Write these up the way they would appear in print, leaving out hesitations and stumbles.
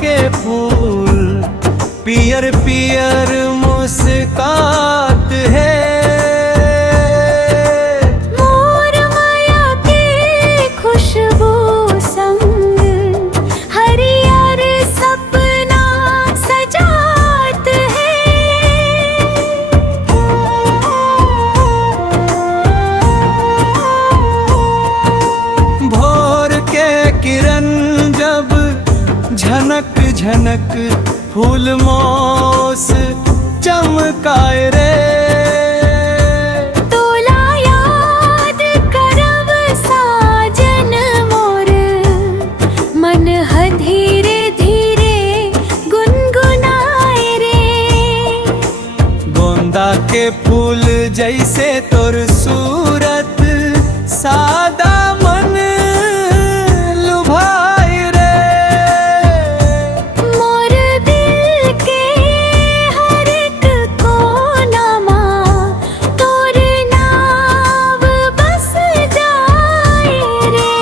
के फूल पियर पियर मुस्कात है। मोर माया की खुशबू संग हरियर सपना सजात है। भोर के किरण जब झनक झनक फूल मोस चमकाए रे। तोला याद करब साजन मोर मन ह धीरे धीरे गुनगुनाए रे। गोंदा के फूल जैसे तोर सूरत सादा मन लुभाए रे। मोर दिल के हर एक कोना मां तोर नाव बस जाए रे।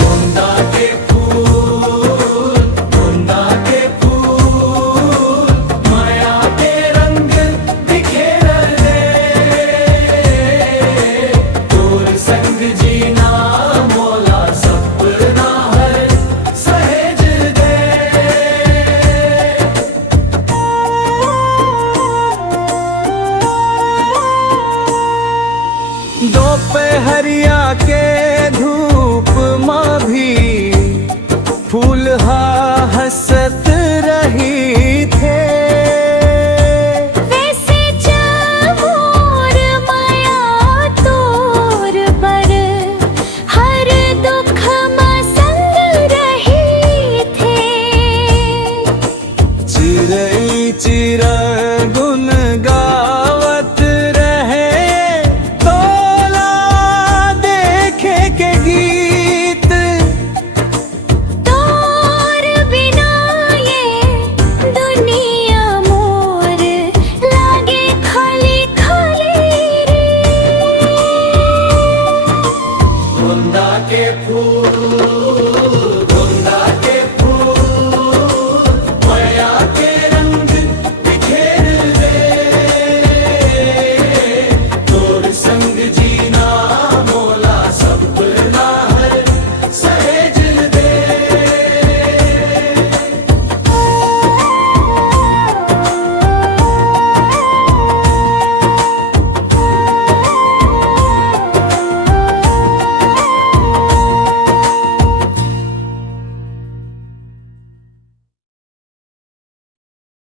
गोंदा के फूल, गोंदा के फूल माया के रंग बिखेर दे। तोर संग जीना मोला सपना हर सहेज दे। दोपहरिया के धूप माँ भी फूल हंसत रही थे। वैसे मोर माया तोर पर हर दुख में संग रही थे। चिरई चिरई